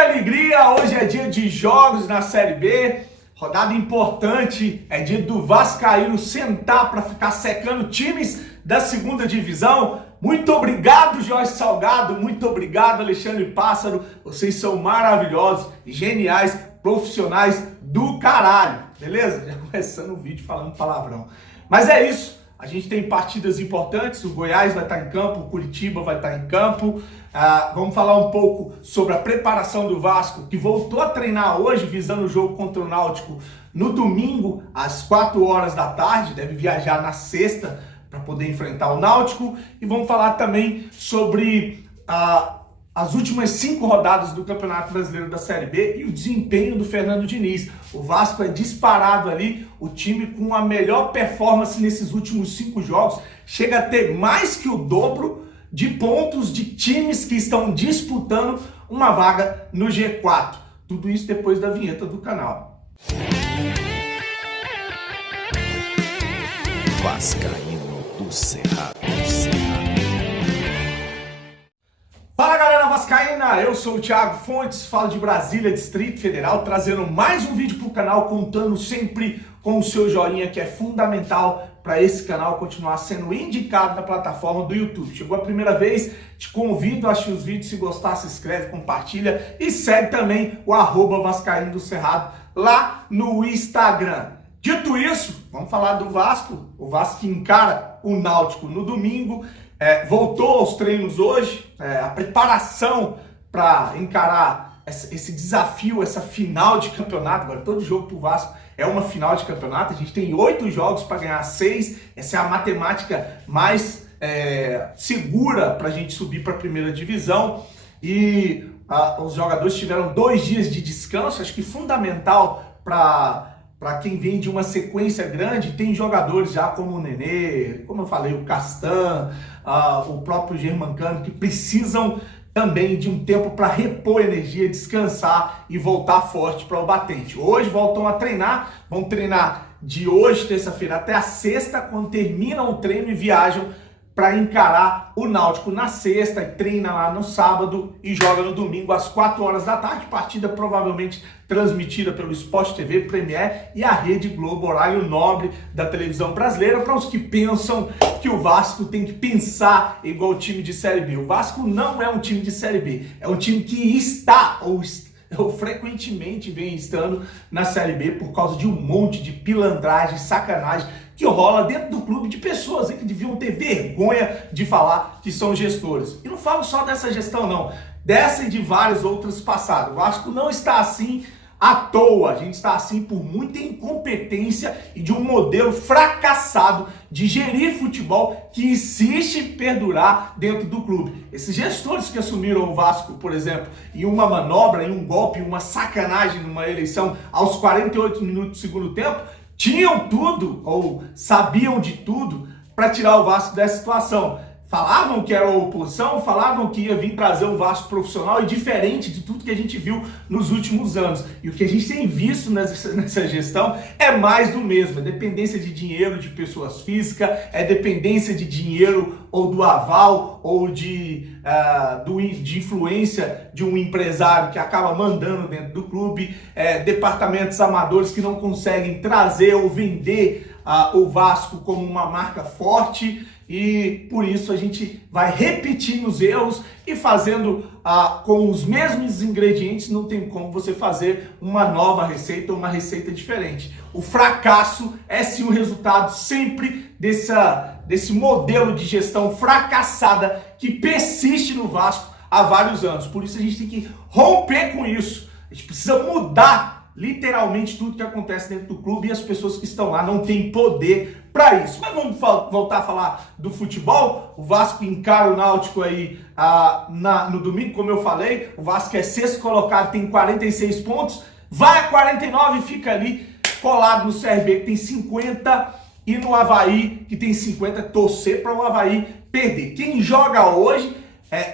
alegria! Hoje é dia de jogos na Série B, rodada importante, é dia do Vascaíno sentar para ficar secando times da segunda divisão. Muito obrigado, Jorge Salgado, muito obrigado, Alexandre Pássaro, vocês são maravilhosos, geniais, profissionais do caralho, beleza? Já começando o vídeo falando palavrão. Mas é isso. A gente tem partidas importantes, o Goiás vai estar em campo, o Curitiba vai estar em campo. Vamos falar um pouco sobre a preparação do Vasco, que voltou a treinar hoje, visando o jogo contra o Náutico no domingo, às 4 horas da tarde, deve viajar na sexta para poder enfrentar o Náutico. E vamos falar também sobre as últimas 5 rodadas do Campeonato Brasileiro da Série B e o desempenho do Fernando Diniz. O Vasco é disparado ali, o time com a melhor performance nesses últimos 5 jogos, chega a ter mais que o dobro de pontos de times que estão disputando uma vaga no G4. Tudo isso depois da vinheta do canal. Vascaíno do Cerrado. Fala galera vascaína, eu sou o Thiago Fontes, falo de Brasília, Distrito Federal, trazendo mais um vídeo para o canal, contando sempre com o seu joinha, que é fundamental para esse canal continuar sendo indicado na plataforma do YouTube. Chegou a primeira vez, te convido a assistir os vídeos, se gostar, se inscreve, compartilha e segue também o @Vascaíno do Cerrado lá no Instagram. Dito isso, vamos falar do Vasco. O Vasco que encara o Náutico no domingo, voltou aos treinos hoje, a preparação para encarar esse desafio, essa final de campeonato. Agora todo jogo para o Vasco é uma final de campeonato, a gente tem 8 jogos para ganhar 6, essa é a matemática mais segura para a gente subir para a primeira divisão. E os jogadores tiveram 2 dias de descanso, acho que fundamental para quem vem de uma sequência grande. Tem jogadores já como o Nenê, como eu falei, o Castan, o próprio Germancano, que precisam também de um tempo para repor energia, descansar e voltar forte para o batente. Hoje voltam a treinar, vão treinar de hoje, terça-feira, até a sexta, quando terminam o treino e viajam para encarar o Náutico na sexta, e treina lá no sábado e joga no domingo às 4 horas da tarde, partida provavelmente transmitida pelo Sport TV, Premier e a Rede Globo, horário nobre da televisão brasileira, para os que pensam que o Vasco tem que pensar igual o time de Série B. O Vasco não é um time de Série B, é um time que está ou frequentemente vem estando na Série B por causa de um monte de pilantragem, sacanagem que rola dentro do clube, de pessoas que deviam ter vergonha de falar que são gestores. E não falo só dessa gestão não, dessa e de várias outras passadas. O Vasco não está assim à toa, a gente está assim por muita incompetência e de um modelo fracassado de gerir futebol que insiste em perdurar dentro do clube. Esses gestores que assumiram o Vasco, por exemplo, em uma manobra, em um golpe, em uma sacanagem numa eleição aos 48 minutos do segundo tempo, tinham tudo, ou sabiam de tudo, para tirar o Vasco dessa situação. Falavam que era oposição, falavam que ia vir trazer um Vasco profissional e diferente de tudo que a gente viu nos últimos anos. E o que a gente tem visto nessa gestão é mais do mesmo. É dependência de dinheiro de pessoas físicas, é dependência de dinheiro ou do aval ou de influência de um empresário que acaba mandando dentro do clube, departamentos amadores que não conseguem trazer ou vender o Vasco como uma marca forte. E por isso a gente vai repetindo os erros e fazendo com os mesmos ingredientes. Não tem como você fazer uma nova receita ou uma receita diferente. O fracasso é sim o resultado sempre desse modelo de gestão fracassada que persiste no Vasco há vários anos. Por isso a gente tem que romper com isso. A gente precisa mudar literalmente tudo que acontece dentro do clube, e as pessoas que estão lá não têm poder para isso. Mas vamos voltar a falar do futebol. O Vasco encara o Náutico aí no domingo, como eu falei. O Vasco é sexto colocado, tem 46 pontos, vai a 49 e fica ali colado no CRB, que tem 50, e no Avaí, que tem 50, torcer para o Avaí perder. Quem joga hoje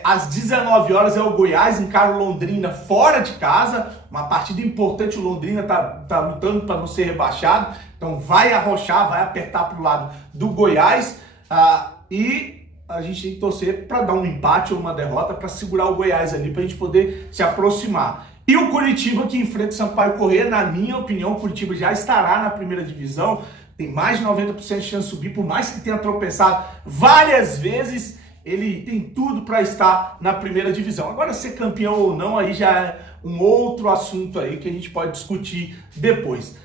às 19 horas é o Goiás, encara o Londrina fora de casa, uma partida importante. O Londrina tá lutando para não ser rebaixado, então vai arrochar, vai apertar para o lado do Goiás, e a gente tem que torcer para dar um empate ou uma derrota para segurar o Goiás ali, para a gente poder se aproximar. E o Curitiba que enfrenta o Sampaio Corrêa, na minha opinião, o Curitiba já estará na primeira divisão, tem mais de 90% de chance de subir, por mais que tenha tropeçado várias vezes, ele tem tudo para estar na primeira divisão. Agora, ser campeão ou não, aí já é um outro assunto aí que a gente pode discutir depois.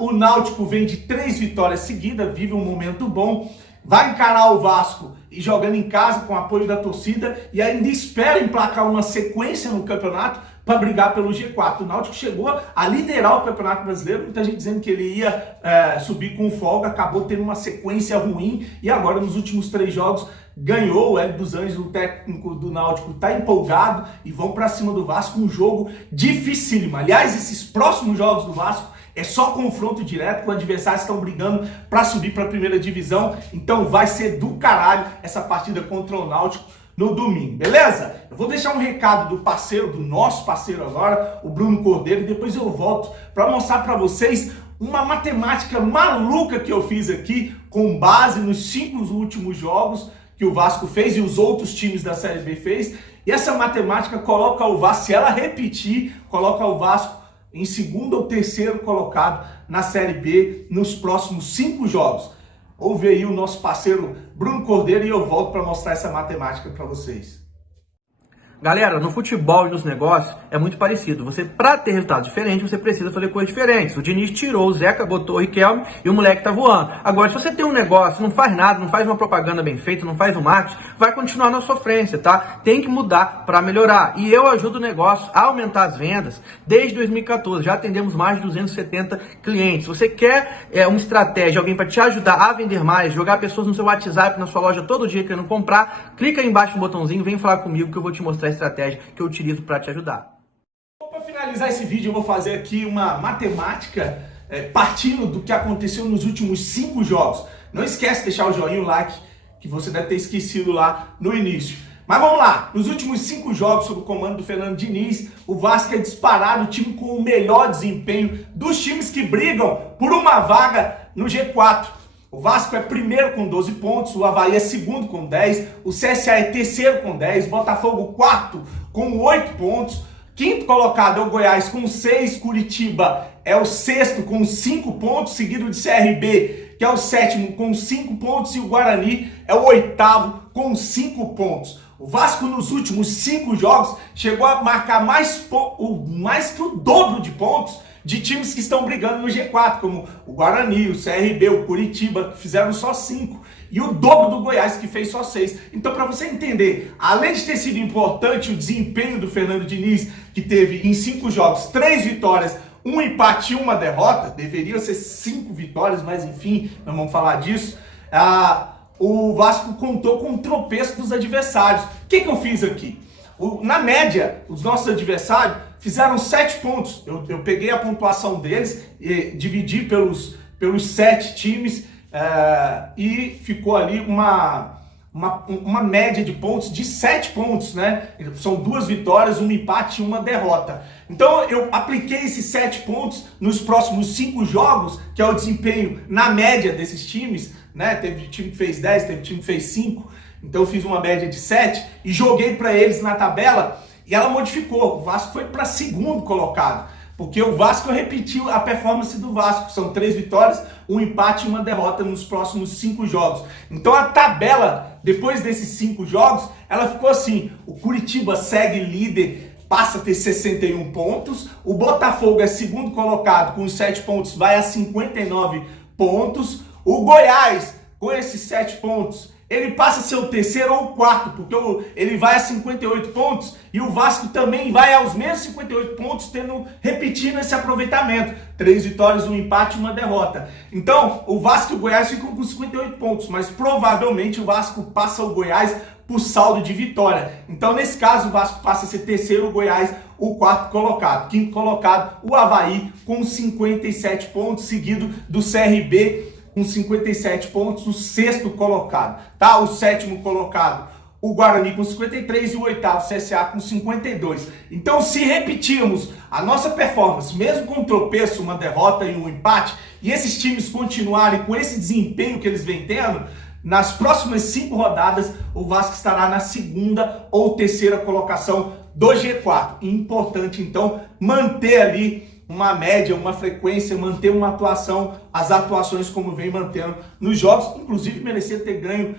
O Náutico vem de 3 vitórias seguidas, vive um momento bom, vai encarar o Vasco e jogando em casa com o apoio da torcida e ainda espera emplacar uma sequência no campeonato para brigar pelo G4. O Náutico chegou a liderar o Campeonato Brasileiro, muita gente dizendo que ele ia subir com folga, acabou tendo uma sequência ruim e agora nos últimos 3 jogos ganhou. O Hélio dos Anjos, o técnico do Náutico, está empolgado e vão para cima do Vasco, um jogo dificílimo. Aliás, esses próximos jogos do Vasco é só confronto direto, com adversários que estão brigando para subir para a primeira divisão, então vai ser do caralho essa partida contra o Náutico no domingo, beleza? Eu vou deixar um recado do parceiro, do nosso parceiro agora, o Bruno Cordeiro, e depois eu volto para mostrar para vocês uma matemática maluca que eu fiz aqui, com base nos 5 últimos jogos que o Vasco fez e os outros times da Série B fez, e essa matemática coloca o Vasco, se ela repetir, coloca o Vasco em 2º ou 3º colocado na Série B nos próximos 5 jogos. Ouve aí o nosso parceiro Bruno Cordeiro e eu volto para mostrar essa matemática para vocês. Galera, no futebol e nos negócios é muito parecido. Você, para ter resultado diferente, você precisa fazer coisas diferentes. O Diniz tirou o Zeca, botou o Riquelme e o moleque tá voando. Agora, se você tem um negócio, não faz nada, não faz uma propaganda bem feita, não faz um marketing, vai continuar na sofrência, tá? Tem que mudar para melhorar. E eu ajudo o negócio a aumentar as vendas desde 2014. Já atendemos mais de 270 clientes. Você quer uma estratégia, alguém para te ajudar a vender mais, jogar pessoas no seu WhatsApp, na sua loja todo dia querendo comprar, clica aí embaixo no botãozinho, vem falar comigo que eu vou te mostrar a estratégia que eu utilizo para te ajudar. Para finalizar esse vídeo, eu vou fazer aqui uma matemática partindo do que aconteceu nos últimos 5 jogos. Não esquece de deixar o joinha, o like, que você deve ter esquecido lá no início. Mas vamos lá, nos últimos 5 jogos sob o comando do Fernando Diniz, o Vasco é disparado o time com o melhor desempenho dos times que brigam por uma vaga no G4. O Vasco é primeiro com 12 pontos, o Avaí é segundo com 10, o CSA é terceiro com 10, Botafogo quarto com 8 pontos, quinto colocado é o Goiás com 6, Curitiba é o sexto com 5 pontos, seguido de CRB, que é o sétimo com 5 pontos, e o Guarani é o oitavo com 5 pontos. O Vasco nos últimos 5 jogos chegou a marcar mais que o dobro de pontos de times que estão brigando no G4, como o Guarani, o CRB, o Curitiba, que fizeram só 5, e o dobro do Goiás, que fez só 6. Então, para você entender, além de ter sido importante o desempenho do Fernando Diniz, que teve em 5 jogos 3 vitórias, 1 empate e 1 derrota, deveria ser 5 vitórias, mas enfim, não vamos falar disso. O Vasco contou com o tropeço dos adversários. O que eu fiz aqui? Na média, os nossos adversários fizeram 7 pontos. Eu peguei a pontuação deles, dividi pelos 7 times e ficou ali uma média de pontos de 7 pontos, né? São 2 vitórias, 1 empate e 1 derrota. Então eu apliquei esses 7 pontos nos próximos 5 jogos, que é o desempenho na média desses times, né? Teve time que fez 10, teve time que fez 5, então eu fiz uma média de 7 e joguei para eles na tabela e ela modificou. O Vasco foi para 2º colocado, porque o Vasco repetiu a performance do Vasco, são 3 vitórias, 1 empate e 1 derrota nos próximos 5 jogos. Então a tabela, depois desses 5 jogos, ela ficou assim: o Curitiba segue líder, passa a ter 61 pontos, o Botafogo é 2º colocado com os 7 pontos, vai a 59 pontos, o Goiás, com esses 7 pontos, ele passa a ser o 3º ou o 4º, porque ele vai a 58 pontos e o Vasco também vai aos mesmos 58 pontos, repetindo esse aproveitamento. 3 vitórias, 1 empate e 1 derrota. Então, o Vasco e o Goiás ficam com 58 pontos, mas provavelmente o Vasco passa o Goiás por saldo de vitória. Então, nesse caso, o Vasco passa a ser 3º, o Goiás o 4º colocado. 5º colocado, o Avaí com 57 pontos, seguido do CRB com 57 pontos, o 6º colocado, tá? O 7º colocado, o Guarani com 53 e o 8º, CSA com 52. Então, se repetirmos a nossa performance, mesmo com um tropeço, 1 derrota e 1 empate, e esses times continuarem com esse desempenho que eles vêm tendo, nas próximas 5 rodadas, o Vasco estará na 2ª ou 3ª colocação do G4. Importante, então, manter ali uma média, uma frequência, manter uma atuação, as atuações como vem mantendo nos jogos, inclusive merecia ter ganho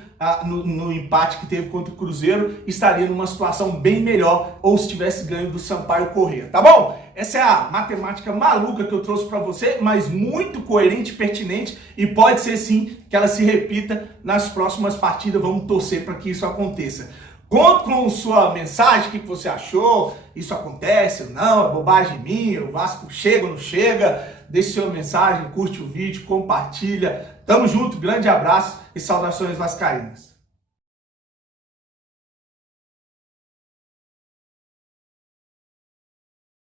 no empate que teve contra o Cruzeiro, estaria numa situação bem melhor, ou se tivesse ganho do Sampaio Corrêa, tá bom? Essa é a matemática maluca que eu trouxe para você, mas muito coerente, pertinente, e pode ser sim que ela se repita nas próximas partidas. Vamos torcer para que isso aconteça. Conto com sua mensagem, o que você achou, isso acontece ou não, é bobagem minha, o Vasco chega ou não chega, deixe sua mensagem, curte o vídeo, compartilha. Tamo junto, grande abraço e saudações vascaínas.